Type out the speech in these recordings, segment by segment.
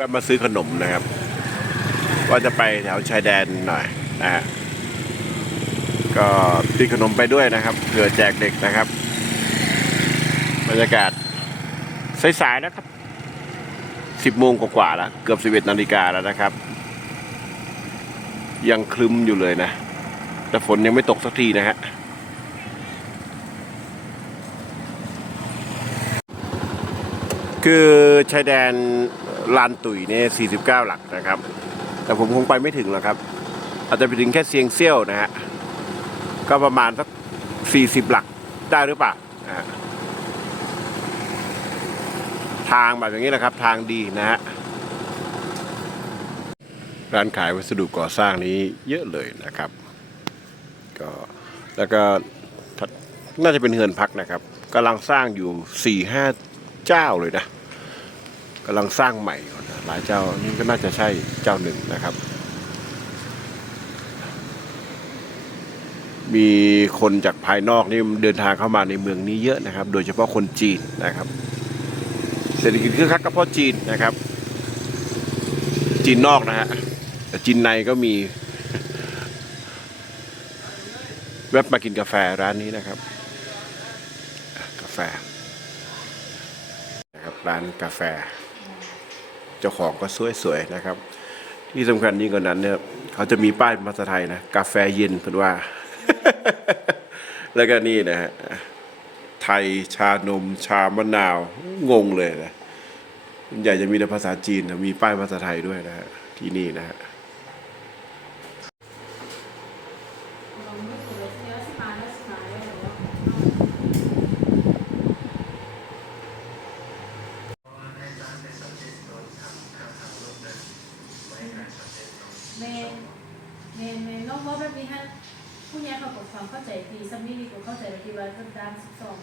แวะมาซื้อขนมนะครับ ว่าจะไปแถวชายแดนหน่อยนะฮะก็ติดขนมไปด้วยนะครับเผื่อแจกเด็กนะครับบรรยากาศสายๆนะครับสิบโมงกว่าๆแล้วเกือบสิบเอ็ดนาฬิกาแล้วนะครับ ยังคลึมอยู่เลยนะ แต่ฝนยังไม่ตกสักทีนะฮะคือชายแดน ลานตุ๋ยเนี่ย49 หลักนะครับ แต่ผมคงไปไม่ถึงหรอกครับ อาจจะไปถึงแค่เซียงเซี่ยวนะฮะ ก็ประมาณสัก 40 หลักได้หรือเปล่านะทางแบบอย่างนี้นะครับ ทางดีนะฮะ ร้านขายวัสดุก่อสร้างนี้เยอะเลยนะครับ ก็แล้วก็น่าจะเป็นเฮือนพักนะครับกำลังสร้างอยู่สี่ห้าเจ้าเลยนะ กำลังสร้างใหม่อยู่นะหลายเจ้านี่ก็น่าจะใช่เจ้าหนึ่งนะครับ มีคนจากภายนอกนี่เดินทางเข้ามาในเมืองนี้เยอะนะครับ โดยเฉพาะคนจีนนะครับ เศรษฐกิจคึกคักก็เพราะจีนนะครับ จีนนอกนะฮะแต่จีนในก็มีแวบมากินกาแฟร้านนี้นะครับ กาแฟนะครับร้านกาแฟ เจ้าของก็สวยๆนะครับ ที่สำคัญยิ่งกว่านั้นเนี่ยเขาจะมีป้ายภาษาไทยนะกาแฟเย็นเพื่นว่า แล้วก็นี่นะฮะไทยชานม ชามะนาว งงเลยนะส่วนใหญ่จะมีแต่ภาษาจีนมีป้ายภาษาไทยด้วยนะฮะที่นี่นะฮะ เมนเมนเมนน้องว่าแบบนี้ฮะผู้ใหญ่เขากดความเข้าใจดีซัมมี่ดีกว่าเข้าใจดีว่าต้นดามสิบสอง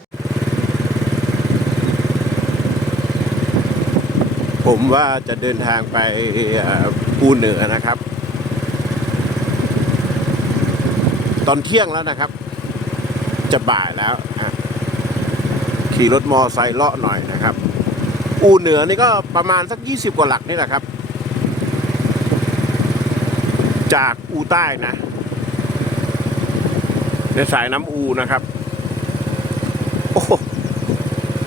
ผม ว่าจะเดินทางไปเอ่อปูเหนือนะครับ ตอนเที่ยงแล้วนะครับ จะบ่ายแล้ว ขี่รถมอไซค์เลาะหน่อยนะครับ อูเหนือนี่ก็ประมาณสัก 20 กว่าหลักนี่แหละครับ จากอูใต้นะ ในสายน้ำอูนะครับ โอ้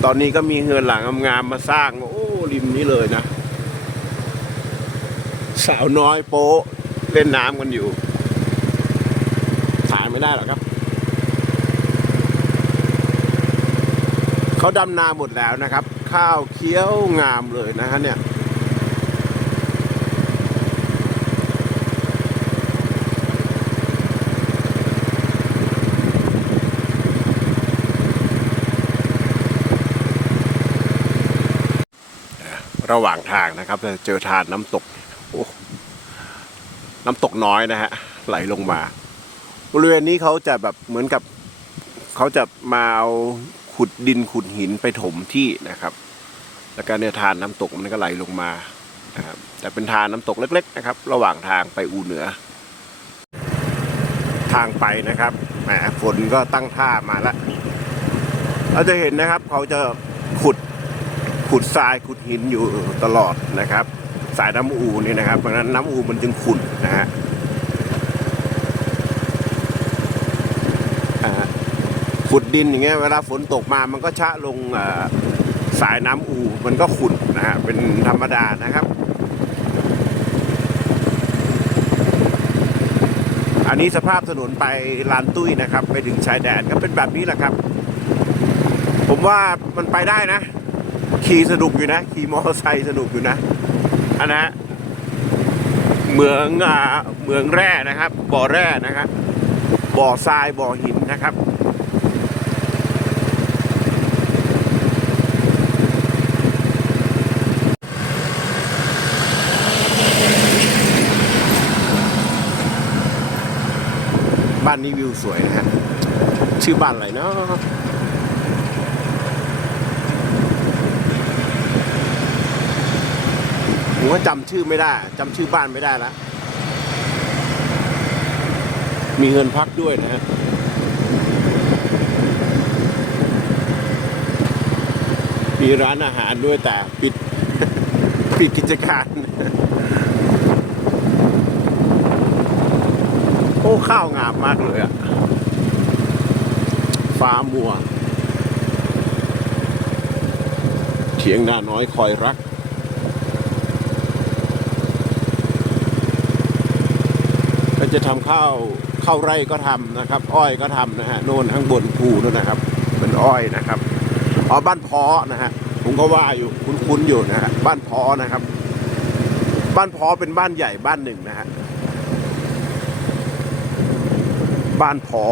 ตอนนี้ก็มีเฮือนหลังงามๆมาสร้าง โอ้ริมนี้เลยนะ สาวน้อยโป๊เล่นน้ำกันอยู่ ถ่ายไม่ได้หรอกครับ เขาดำนาหมดแล้วนะครับ ข้าวเคี้ยวงามเลยนะฮะเนี่ยระหว่างทางนะครับจะเจอทานน้ำตก น้ำตกน้อยนะฮะไหลลงมา บริเวณนี้เขาจะแบบเหมือนกับเขาจะมาเอาขุดดินขุดหินไปถมที่นะครับ แล้วก็เนี่ยทานน้ำตกมันก็ไหลลงมานะครับแต่เป็นทานน้ำตกเล็ก ๆ นะครับ ระหว่างทางไปอูเหนือ ทางไปนะครับแหมฝนก็ตั้งท่ามาแล้วเราจะเห็นนะครับเขาจะขุดขุดทรายขุดหินอยู่ตลอดนะครับ สายน้ำอูนี่นะครับเพราะฉะนั้นน้ำอูมันจึงขุ่นนะฮะขุดดินอย่างเงี้ยเวลาฝนตกมามันก็ชะลงสายน้ำอูมันก็ขุ่นนะฮะเป็นธรรมดานะครับ อันนี้สภาพถนนไปลานตุ้ยนะครับ ไปถึงชายแดนก็เป็นแบบนี้แหละครับ ผมว่ามันไปได้นะ ขี่สนุกอยู่นะ ขี่มอเตอร์ไซค์สนุกอยู่นะ อันนะฮะเมืองอ่าเมืองแร่นะครับ บ่อแร่นะครับบ่อทรายบ่อหินนะครับบ้านนี้วิวสวยนะฮะชื่อบ้านอะไรเนาะ ผมก็จำชื่อไม่ได้จำชื่อบ้านไม่ได้แล้วมีเงินพักด้วยนะฮะมีร้านอาหารด้วยแต่ปิดปิดกิจการ โอ้ข้าวงามมากเลยอะฟ้ามัวเถียงหน้าน้อยคอยรัก จะทำข้าวข้าวไร่ก็ทำนะครับ อ้อยก็ทำนะฮะโน่นข้างบนภูนู่นนะครับ เป็นอ้อยนะครับอ๋อบ้านพอนะฮะผมก็ว่าอยู่คุ้นๆอยู่นะฮะบ้านพอนะครับ บ้านพอเป็นบ้านใหญ่บ้านหนึ่งนะฮะบ้านพอ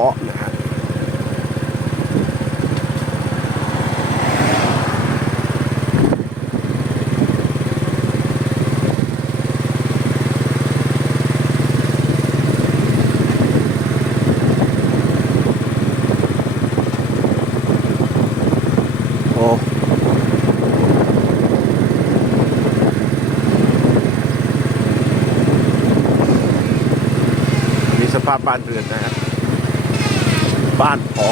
ภาพบ้านเรือนนะฮะบ้านพอ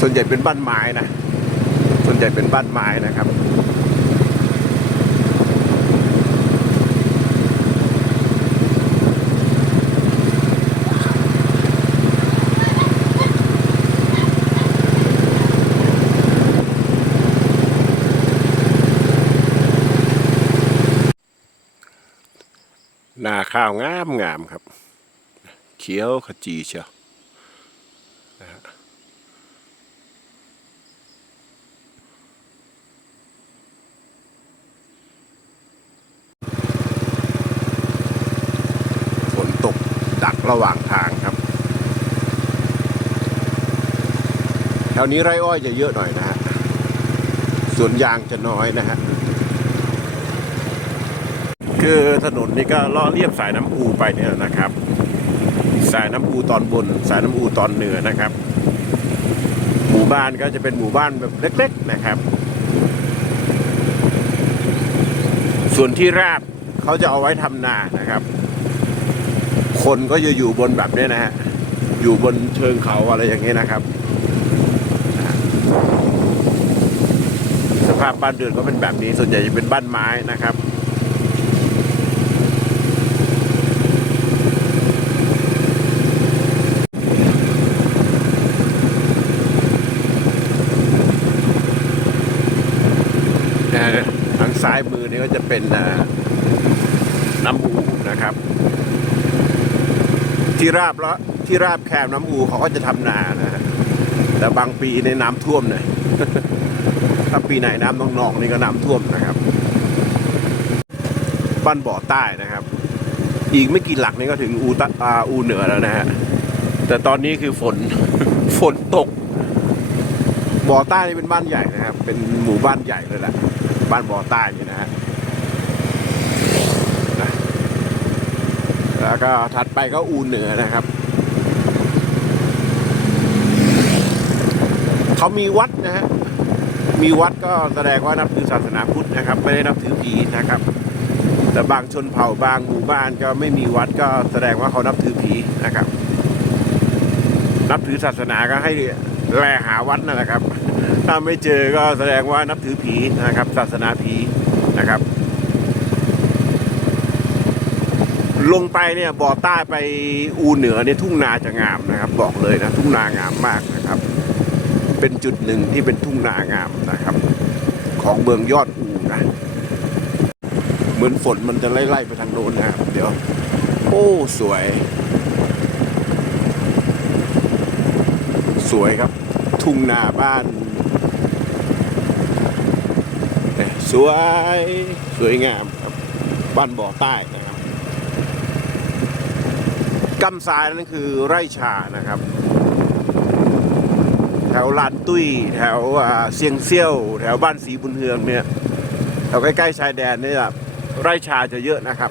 ส่วนใหญ่เป็นบ้านไม้นะ ส่วนใหญ่เป็นบ้านไม้นะครับ นาข้าวงามงามครับ เขียวขจีเชียวนะฮะฝนตกดักระหว่างทางครับ แถวนี้ไร่อ้อยจะเยอะหน่อยนะฮะ สวนยางจะน้อยนะฮะ คือถนนนี่ก็ล่อเลียบสายน้ำอูไปเนี่ยนะครับ สายน้ำอูตอนบน สายน้ำอูตอนเหนือนะครับ หมู่บ้านก็จะเป็นหมู่บ้านแบบเล็ก ๆนะครับ ส่วนที่ราบเขาจะเอาไว้ทำนานะครับ คนก็จะอยู่บนแบบนี้นะฮะอยู่บนเชิงเขาอะไรอย่างเงี้ยนะครับ สภาพบ้านเรือนก็เป็นแบบนี้ส่วนใหญ่จะเป็นบ้านไม้นะครับ เอ่อท นี่ก็จะเป็นน้ำอูนะครับ ที่ราบแล้วที่ราบแคบน้ำอูเขาก็จะทำนานะฮะแต่บางปีในน้ำท่วมหน่อยถ้าปีไหนน้ำนองๆนี่ก็น้ำท่วมนะครับ บ้านบ่อใต้นะครับ อีกไม่กี่หลักนี่ก็ถึงอูตะอาอูเหนือแล้วนะฮะแต่ตอนนี้คือฝนฝนตก บ่อใต้นี่เป็นบ้านใหญ่นะครับ เป็นหมู่บ้านใหญ่เลยแหละบ้านบ่อใต้นี่นะฮะ แล้วก็ถัดไปก็อูเหนือนะครับ เขามีวัดนะฮะ มีวัดก็แสดงว่านับถือศาสนาพุทธนะครับ ไม่ได้นับถือผีนะครับ แต่บางชนเผ่าบางหมู่บ้านก็ไม่มีวัดก็แสดงว่าเขานับถือผีนะครับ นับถือศาสนาก็ให้แลหาวัดนั่นแหละครับ ถ้าไม่เจอก็แสดงว่านับถือผีนะครับ ศาสนาผีนะครับ ลงไปเนี่ยบ่อใต้ไปอูเหนือเนี่ยทุ่งนาจะงามนะครับ บอกเลยนะทุ่งนางามมากนะครับ เป็นจุดหนึ่งที่เป็นทุ่งนางามนะครับ ของเมืองยอดอูนะเหมือนฝนมันจะไล่ๆไปทางโน้นนะครับเดี๋ยวโอ้สวย สวยครับ ทุ่งนาบ้านสวยสวยงามครับบ้านบ่อใต้นะ กำซายนั่นคือไร่ชานะครับ แถวลานตุ้ย แถวเซียงเซี่ยว แถวบ้านสีบุญเฮืองเนี่ยแถวใกล้ๆชายแดนนี่ยไร่ชาจะเยอะนะครับ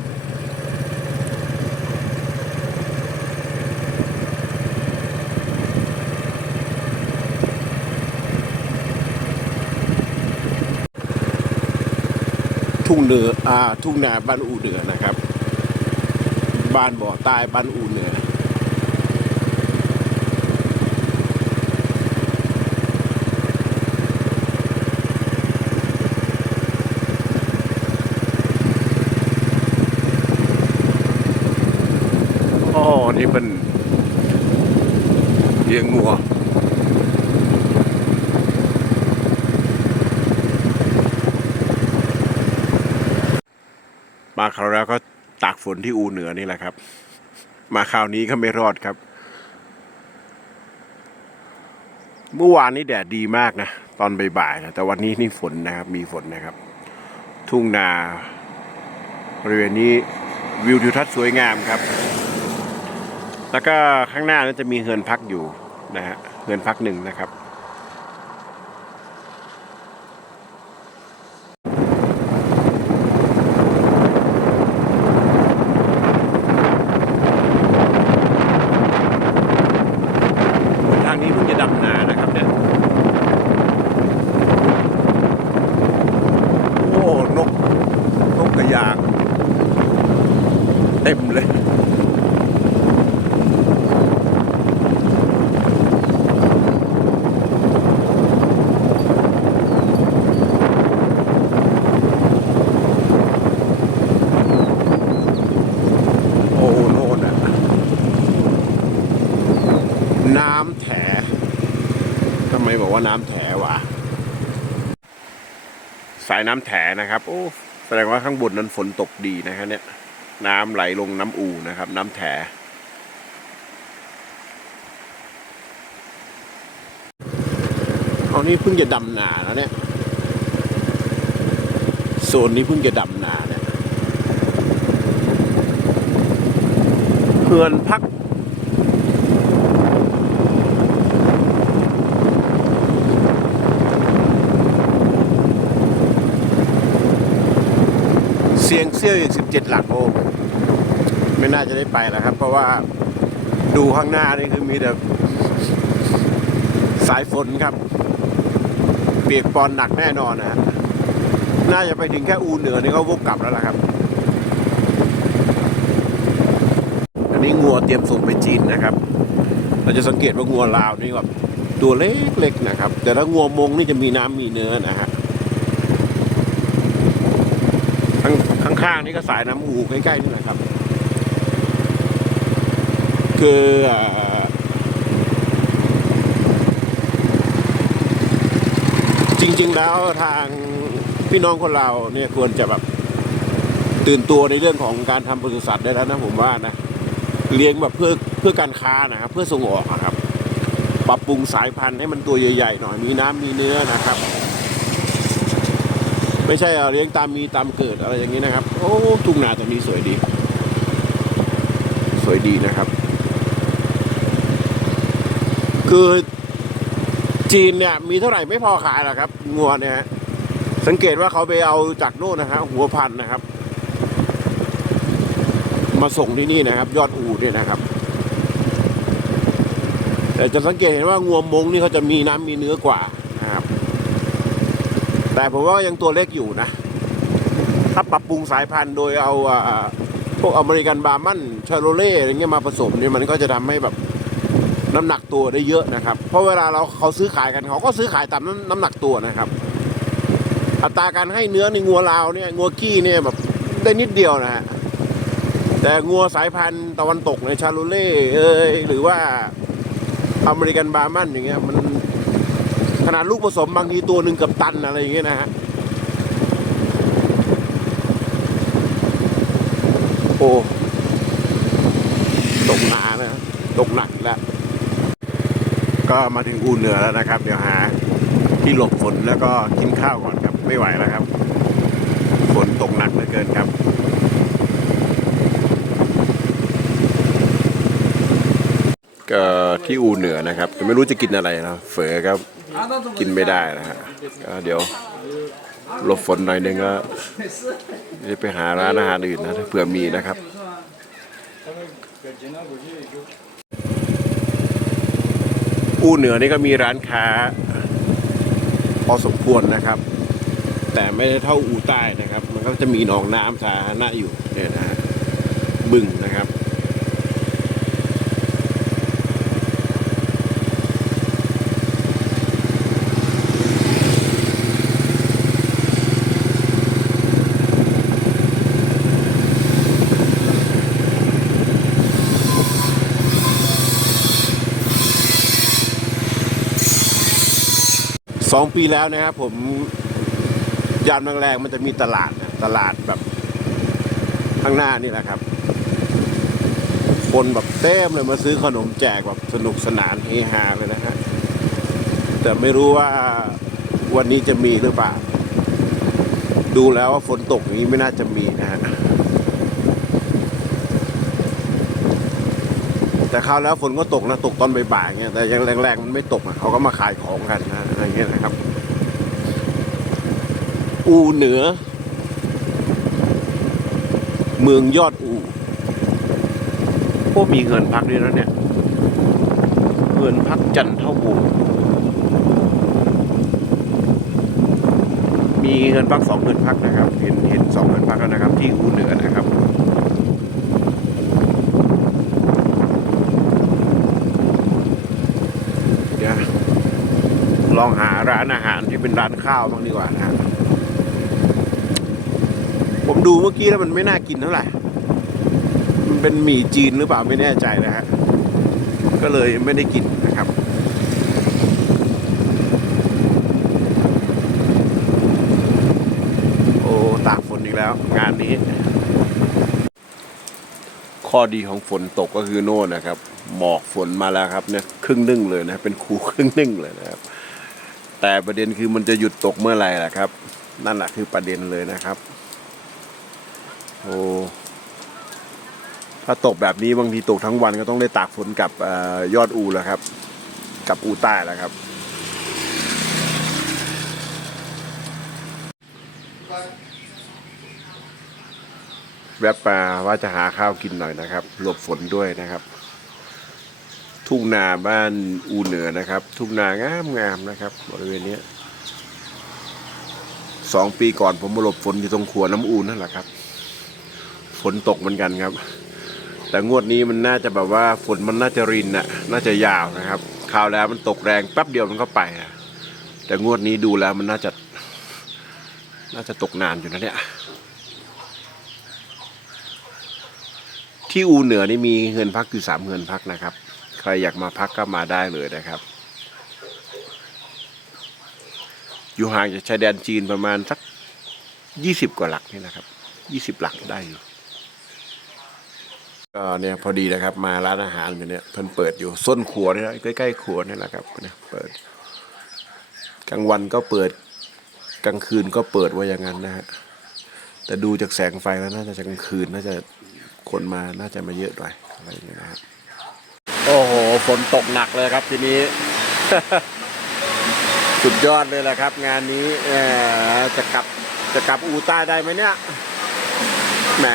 ทุ่งเนืออ่าทุ่งนาบ้านอูเดือนะครับ บ้านบ่อใต้บ้านอูเหนืออ๋อนี่เป็นเลี้ยงงัวมาคราวแล้วก็ ตากฝนที่อูเหนือนี่แหละครับ มาคราวนี้ก็ไม่รอดครับ เมื่อวานนี้แดดดีมากนะ ตอนบ่ายๆนะแต่วันนี้นี่ฝนนะครับ มีฝนนะครับ ทุ่งนาบริเวณนี้วิวทิวทัศน์สวยงามครับ แล้วก็ข้างหน้านั้นจะมีเฮือนพักอยู่นะฮะเฮือนพักหนึ่งนะครับ ทางนี้เพิ่งจะดำนานะครับเนี่ย โอ้ นก นกกระยาง เต็มเลย โอ้โน่นอะน้ำแถำไมบอกว่าน้ำแถวะสายน้ำแถนะครับ โอ้แสดงว่าข้างบนนั้นฝนตกดีนะครับ เนี่ย น้ำไหลลงน้ำอูนะครับ น้ำแถเอานี่เพิ่งจะดำนาแล้วเนี่ยโซนนี้เพิ่งจะดำนาเนี่ยเขื่อนพัก เสียงเซี่ยวอีกสิบเจ็ดหลักโอ้ไม่น่าจะได้ไปแล้วครับ เพราะว่าดูข้างหน้านี่คือมีแต่สายฝนครับ เปียกปอนหนักแน่นอนนะฮะน่าจะไปถึงแค่อูเหนือนี่ก็วกกลับแล้วล่ะครับ อันนี้งัวเตรียมส่งไปจีนนะครับ เราจะสังเกตว่างัวลาวนี่แบบตัวเล็กๆนะครับ แต่ถ้างัวมงนี่จะมีน้ำมีเนื้อนะฮะข้ง ข้างๆนี่ก็สายน้ำหูใกล้ๆนี่แหละครับ คือจริง ๆ แล้วทางพี่น้องคนเราเนี่ยควรจะแบบตื่นตัวในเรื่องของการทำปศุสัตว์ได้แล้วนะผมว่านะเลี้ยงแบบเพื่อเพื่อการค้านะครับเพื่อส่งออกอะครับ ปรับปรุงสายพันธุ์ให้มันตัวใหญ่ๆหน่อยมีน้ำมีเนื้อนะครับ ไม่ใช่เอาเลี้ยงตามมีตามเกิดอะไรอย่างนี้นะครับ โอ้ทุ่งนาตรงนี้สวยดี สวยดีนะครับ คือจีนเนี่ยมีเท่าไหร่ไม่พอขายหรอกครับงัวเนี่ยสังเกตว่าเขาไปเอาจากโน่นนะฮะหัวพันธุ์นะครับ มาส่งที่นี่นะครับ ยอดอูเนี่ยนะครับแต่จะสังเกตเห็นว่างัวมงนี่เขาจะมีน้ำมีเนื้อกว่า แต่ผมว่ายังตัวเล็กอยู่นะ ถ้าปรับปรุงสายพันธุ์โดยเอาพวกอเมริกันบาร์มันชาโรเล่อะไรเงี้ยมาผสมเนี่ยมันก็จะทำให้แบบน้ำหนักตัวได้เยอะนะครับ เพราะเวลาเราเขาซื้อขายกันเขาก็ซื้อขายตามน้ำนำหนักตัวนะครับ อัตราการให้เนื้อในงัวลาวเนี่ยงัวกี้เนี่ยแบบได้นิดเดียวนะฮะแต่งัวสายพันธุ์ตะวันตกในชาโรเล่เอ้ยหรือว่าอเมริกันบาร์มันอย่างเงี้ยมัน ขนาดลูกผสมบางทีตัวหนึ่งเกับตันอะไรอย่างเงี้ยนะฮะโอ้ตกหนานะตกหนักแล้ว ก็มาถึงอูเหนือแล้วนะครับ เดี๋ยวหาที่หลบฝนแล้วก็กินข้าวก่อนครับไม่ไหวแล้วครับฝนตกหนักเหลือเกินครับก็ที่อูเหนือนะครับแต่ไม่รู้จะกินอะไรนะเฝอครับ กินไม่ได้นะฮะก็เดี๋ยวหลบฝนหน่อยนึงก็จะไปหาร้านอาหารอื่นนะถ้าเผื่อมีนะครับอูเหนือนี่ก็มีร้านค้า พอสมควรนะครับ แต่ไม่ได้เท่าอู่ใต้นะครับ มันก็จะมีหนองน้ำสาธารณะอยู่เนี่ยนะบึงนะครับ ส องปีแล้วนะครับ ผมยามแรกๆมันจะมีตลาดนะตลาดแบบข้างหน้านี่แหละครับ คนแบบเต็มเลยมาซื้อขนมแจกแบบสนุกสนานเฮฮาเลยนะฮะแต่ไม่รู้ว่าวันนี้จะมีหรือเปล่า ดูแล้วว่าฝนตกนี้ไม่น่าจะมีนะฮะ แต่คราวแล้วฝนก็ตกนะตกตอนบ่ายๆเงี้ยแต่ยังแรงๆมันไม่ตกอะเขาก็มาขายของกันนะอะไรเงี้ยนะครับ อูเหนือ เมืองยอดอูก็มีเงินพักด้วยนะเนี่ยเงินพักจันทบูมีเงินพักสองเงินพักนะครับ เห็นเห็นสองเงินพักแล้วนะครับ ที่อูเหนือนะครับ เดี๋ยวลองหา ร้านอาหารที่เป็นร้านข้าวบ้างดีกว่านะฮะผมดูเมื่อกี้แล้วมันไม่น่ากินเท่าไหร่ มันเป็นหมี่จีนหรือเปล่าไม่แน่ใจนะฮะ ก็เลยไม่ได้กินนะครับโอ้ตากฝนอีกแล้ว งานนี้ ข้อดีของฝนตกก็คือโน่นนะครับ หมอกฝนมาแล้วครับเนี่ยครึ่งนึ่งเลยนะ เป็นคูครึ่งนึ่งเลยนะครับ แต่ประเด็นคือมันจะหยุดตกเมื่อไหร่ล่ะครับ นั่นแหละคือประเด็นเลยนะครับโอ้ถ้าตกแบบนี้บางทีตกทั้งวันก็ต้องได้ตากฝนกับออยอดอูแล้วครับ กับอูใต้แล้วครับแวบมาว่าจะหาข้าวกินหน่อยนะครับ หลบฝนด้วยนะครับ ทุ่งนาบ้านอูเหนือนะครับ ทุ่งนางามงามนะครับบริเวณนี้สองปีก่อนผมมาหลบฝนอยู่ตรงขัวน้ำอูนั่นแหละครับ ฝนตกเหมือนกันครับ แต่งวดนี้มันน่าจะแบบว่าฝนมันน่าจะรินน่ะ น่าจะยาวนะครับคราวแล้วมันตกแรงแป๊บเดียวมันก็ไปอะแต่งวดนี้ดูแล้วมันน่าจะ น่าจะตกนานอยู่นะเนี่ยที่อูเหนือนี่มีเงินพักอยู่สามเงินพักนะครับ ใครอยากมาพักก็มาได้เลยนะครับ อยู่ห่างจากชายแดนจีนประมาณสักยี่สิบกว่าหลักนี่นะครับยี่สิบหลักได้อยู่ก็เนี่ยพอดีนะครับ มาร้านอาหารอยู่เนี่ยเพิ่นเปิดอยู่ส้นครัวนี่ยใกล้ๆครัวนี่แหละครับเนี่ยเปิด กลางวันก็เปิดกลางคืนก็เปิดว่าอย่างนั้นนะฮะแต่ดูจากแสงไฟแล้วน่าจะกลางคืนน่าจะคนมาน่าจะมาเยอะหน่อยอะไรอย่างเงี้ยนะครับ โอ้โห ฝนตกหนักเลยครับทีนี้ สุดยอดเลยแหละครับ งานนี้จะกลับจะกลับอูต้ได้ไหมเนี่ยแหม